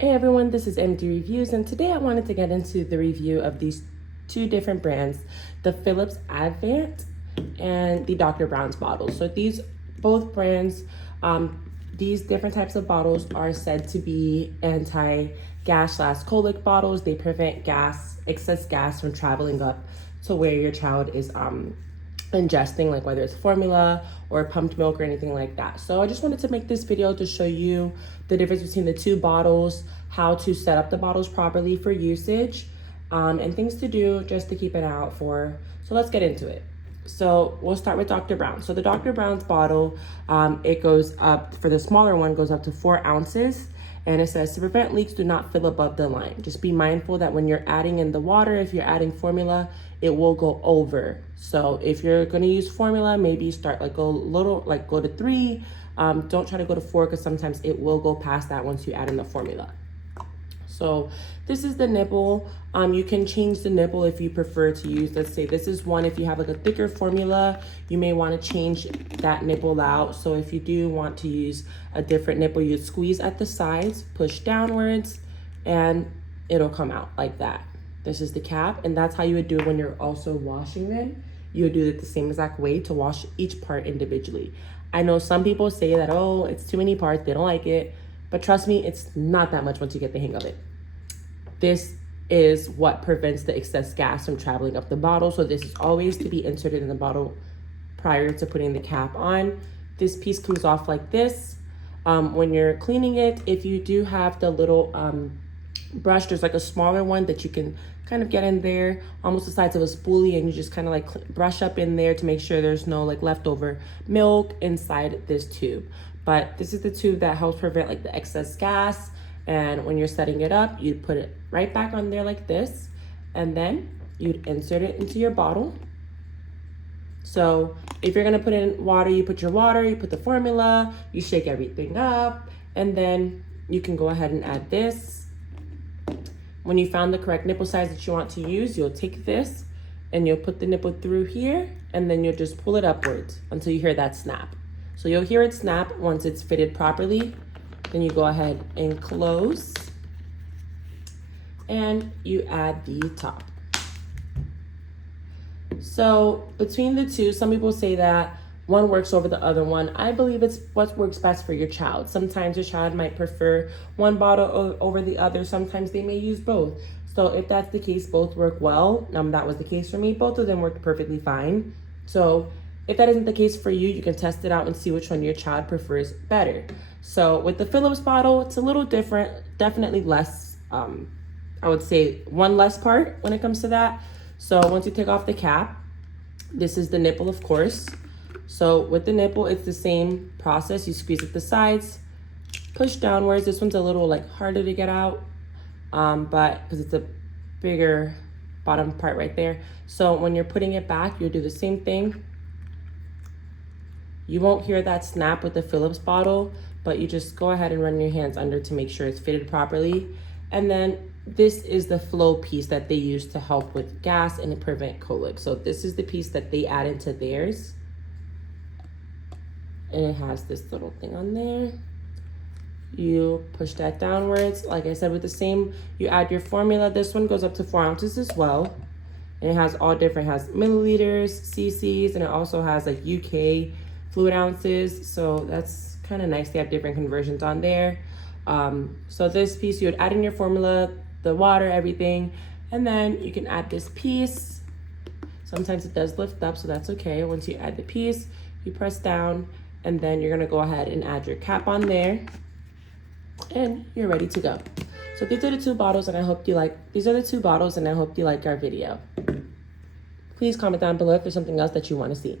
Hey everyone, this is MD Reviews, and today I wanted to get into the review of these two different brands, the Philips Avent and the Dr. Brown's bottles. So these both brands, these different types of bottles are said to be anti-gas/colic bottles. They prevent excess gas from traveling up to where your child is ingesting, like whether it's formula or pumped milk or anything like that. So I just wanted to make this video to show you the difference between the two bottles, how to set up the bottles properly for usage, and things to do just to keep an eye out for. So let's get into it. So we'll start with Dr. Brown. So the Dr. Brown's bottle, it goes up, for the smaller one, goes up to 4 ounces. And it says, to prevent leaks, do not fill above the line. Just be mindful that when you're adding in the water, if you're adding formula, it will go over. So if you're gonna use formula, maybe start like go to 3. Don't try to go to 4 because sometimes it will go past that once you add in the formula. So this is the nipple. You can change the nipple if you prefer to use, let's say this is one, if you have like a thicker formula, you may want to change that nipple out. So if you do want to use a different nipple, you'd squeeze at the sides, push downwards, and it'll come out like that. This is the cap, and that's how you would do it when you're also washing them. You would do it the same exact way to wash each part individually. I know some people say that, oh, it's too many parts, they don't like it, but trust me, it's not that much once you get the hang of it. This is what prevents the excess gas from traveling up the bottle. So this is always to be inserted in the bottle prior to putting the cap on. This piece comes off like this. When you're cleaning it, if you do have the little brush, there's like a smaller one that you can kind of get in there, almost the size of a spoolie, and you just kind of like brush up in there to make sure there's no like leftover milk inside this tube. But this is the tube that helps prevent like the excess gas. And when you're setting it up, you'd put it right back on there like this, and then you'd insert it into your bottle. So if you're gonna put in water, you put your water, you put the formula, you shake everything up, and then you can go ahead and add this. When you found the correct nipple size that you want to use, you'll take this and you'll put the nipple through here, and then you'll just pull it upwards until you hear that snap. So you'll hear it snap once it's fitted properly. Then you go ahead and close, and you add the top. So between the two, some people say that one works over the other one. I believe it's what works best for your child. Sometimes your child might prefer one bottle over the other. Sometimes they may use both. So if that's the case, both work well. That was the case for me. Both of them worked perfectly fine. So if that isn't the case for you, you can test it out and see which one your child prefers better. So with the Philips bottle, it's a little different, definitely less, I would say one less part when it comes to that. So once you take off the cap, this is the nipple, of course. So with the nipple, it's the same process. You squeeze at the sides, push downwards. This one's a little like harder to get out, but because it's a bigger bottom part right there. So when you're putting it back, you'll do the same thing. You won't hear that snap with the Philips bottle, but you just go ahead and run your hands under to make sure it's fitted properly. And then this is the flow piece that they use to help with gas and prevent colic. So this is the piece that they add into theirs. And it has this little thing on there. You push that downwards. Like I said, with the same, you add your formula. This one goes up to 4 ounces as well. And it has all different, it has milliliters, cc's, and it also has like UK fluid ounces. So that's kind of nice. They have different conversions on there. So this piece, you would add in your formula, the water, everything, and then you can add this piece. Sometimes it does lift up, so that's okay. Once you add the piece, you press down, and then you're gonna go ahead and add your cap on there, and you're ready to go. So these are the two bottles, and I hope you like our video. Please comment down below if there's something else that you want to see.